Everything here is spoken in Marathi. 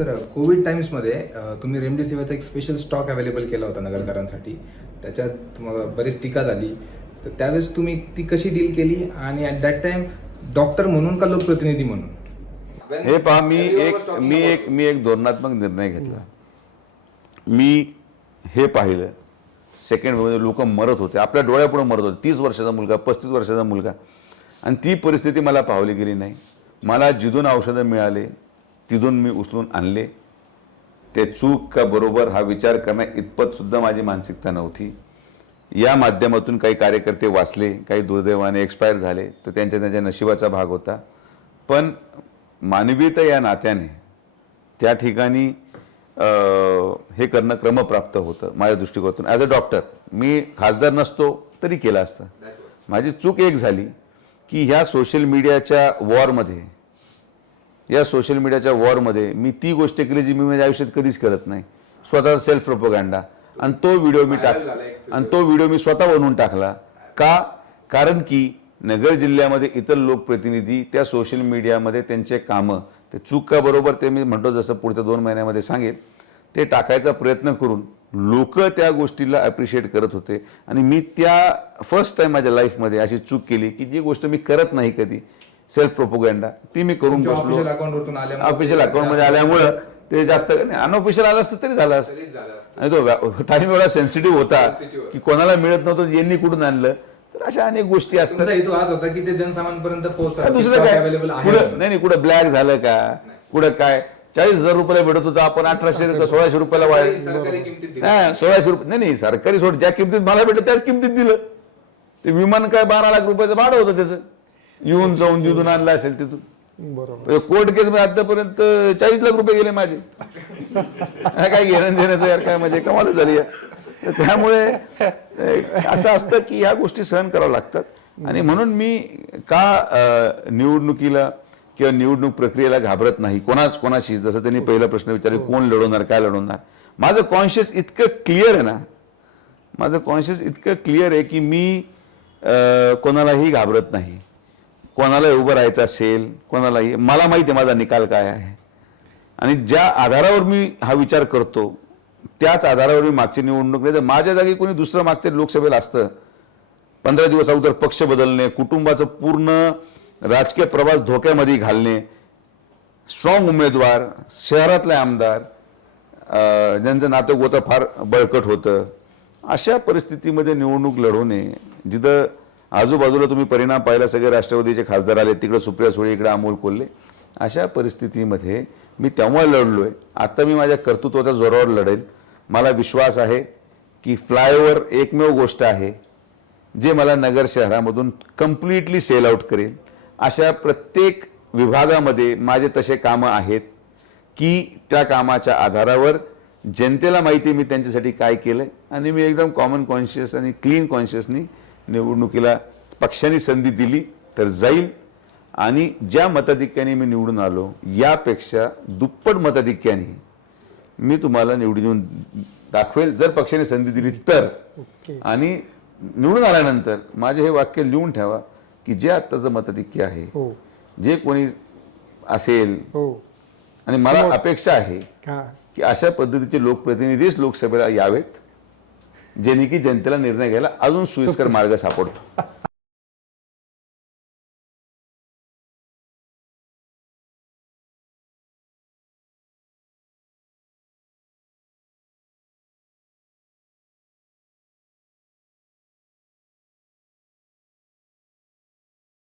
सर कोविड टाइम्समध्ये तुम्ही रेमडेसिवीरचा एक स्पेशल स्टॉक अवेलेबल केला होता नगरकरांसाठी. त्याच्यात तुम्हाला बरीच टीका झाली. तर त्यावेळेस तुम्ही ती कशी डील केली? आणि ॲट दॅट टाइम डॉक्टर म्हणून का लोकप्रतिनिधी म्हणून? हे पहा मी एक मी एक मी एक धोरणात्मक निर्णय घेतला. मी हे पाहिलं. सेकंडमध्ये लोक मरत होते. आपल्या डोळ्यापुढे मरत होते. तीस वर्षाचा मुलगा पस्तीस वर्षाचा मुलगा. आणि ती परिस्थिती मला पावली गेली नाही. मला जिथून औषधं मिळाले तिथून मी उचलून आणले. ते चूक का बरोबर हा विचार करण्या इतपत सुद्धा माझी मानसिकता नव्हती. या माध्यमातून काही कार्यकर्ते वाचले काही दुर्दैवाने एक्सपायर झाले तर त्यांच्या त्यांच्या नशिबाचा भाग होता. पण मानवीयता या नात्याने त्या ठिकाणी हे करणं क्रमप्राप्त होतं माझ्या दृष्टिकोनातून. ॲज अ डॉक्टर मी खासदार नसतो तरी केलं असतं. माझी चूक एक झाली की ह्या सोशल मीडियाच्या वॉरमध्ये या सोशल मीडियाच्या वॉरमध्ये मी ती गोष्ट केली जी मी माझ्या आयुष्यात कधीच करत नाही. स्वतः सेल्फ प्रोपोगँडा आणि तो व्हिडिओ मी टाक आणि तो व्हिडिओ मी स्वतः बनवून टाकला. का? कारण की नगर जिल्ह्यामध्ये इतर लोकप्रतिनिधी त्या सोशल मीडियामध्ये त्यांचे कामं ते चूक का बरोबर ते मी म्हणतो जसं पुढच्या दोन महिन्यामध्ये सांगेल ते टाकायचा प्रयत्न करून लोक त्या गोष्टीला अप्रिशिएट करत होते. आणि मी त्या फर्स्ट टाइम माझ्या लाईफमध्ये अशी चूक केली की जी गोष्ट मी करत नाही कधी सेल्फ प्रोपोगँडा ती मी करून बसलो. ऑफिशियल अकाउंटवरतून आल्यामुळे ऑफिशियल अकाउंटमध्ये आल्यामुळं ते जास्त अनऑफिशियल आलं असतं तरी झालं असतं. आणि तो टाइम एवढा सेन्सिटिव्ह होता की कोणाला मिळत नव्हतं यांनी कुठून आणलं? तर अशा अनेक गोष्टी असतात. तुमचा हेतू हाच होता की ते जनसामान्यपर्यंत दुसरं काय? कुठं? नाही नाही कुठं ब्लॅक झालं का? कुठं काय? चाळीस हजार रुपयाला भेटत होतं आपण अठराशे सोळाशे रुपयाला वाढ. हा सोळाशे रुपये नाही नाही सरकारी सोड ज्या किमतीत मला भेटत त्याच किमतीत दिलं. ते विमान काय बारा लाख रुपयाचं भाडं होतं त्याचं. येऊन जाऊन तिथून आणलं असेल तिथून. बरोबर. कोर्ट केस मध्ये आतापर्यंत चाळीस लाख रुपये गेले माझे. काय घेणं देण्याचं यार काय म्हणजे कमाल झाली. तर त्यामुळे असं असतं की ह्या गोष्टी सहन कराव्या लागतात. आणि म्हणून मी का निवडणुकीला किंवा निवडणूक प्रक्रियेला घाबरत नाही कोणाच कोणाशी जसं त्यांनी पहिला प्रश्न विचारले कोण लढवणार काय लढवणार. माझं कॉन्शियस इतकं क्लिअर आहे ना माझं कॉन्शियस इतकं क्लिअर आहे की मी कोणालाही घाबरत नाही. कोणाला उभं राहायचं असेल कोणालाही मला माहिती आहे माझा निकाल काय आहे. आणि ज्या आधारावर मी हा विचार करतो त्याच आधारावर मी मागची निवडणूक नाही तर माझ्या जागी कोणी दुसरं मागच्या लोकसभेला असतं. पंधरा दिवस अगोदर पक्ष बदलणे कुटुंबाचं पूर्ण राजकीय प्रवास धोक्यामध्ये घालणे स्ट्रॉंग उमेदवार शहरातले आमदार ज्यांचं नातं गोतं फार बळकट होतं अशा परिस्थितीमध्ये निवडणूक लढवणे जिथं आजूबाजूला तुम्ही परिणाम पाहिला सगळे राष्ट्रवादीचे खासदार आले तिकडं सुप्रिया सुळे इकडे अमोल कोल्हे. अशा परिस्थितीमध्ये मी तेव्हा लढलो आहे आत्ता मी माझ्या कर्तृत्वाच्या जोरावर लढेल. मला विश्वास आहे की फ्लायओव्हर एकमेव गोष्ट आहे जे मला नगर शहरामधून कम्प्लिटली सेल आउट करेल. अशा प्रत्येक विभागामध्ये माझे तसे कामं आहेत की त्या कामाच्या आधारावर जनतेला माहिती मी त्यांच्यासाठी काय केलंय. आणि मी एकदम कॉमन कॉन्शियस आणि क्लीन कॉन्शियसनी निवडणुकीला पक्षाने संधी दिली तर जाईल. आणि ज्या मताधिक्याने मी निवडून आलो यापेक्षा दुप्पट मताधिक्याने मी तुम्हाला निवडून येऊन दाखवेल. जर पक्षाने संधी दिली तर. आणि निवडून आल्यानंतर माझे हे वाक्य लिहून ठेवा की जे आत्ताचं मताधिक्य आहे हो. जे कोणी असेल हो. आणि मला अपेक्षा आहे की अशा पद्धतीचे लोकप्रतिनिधीच लोकसभेला यावेत. जेणे की जनतेला निर्णय घ्यायला अजून सोयीस्कर मार्ग सापडतो.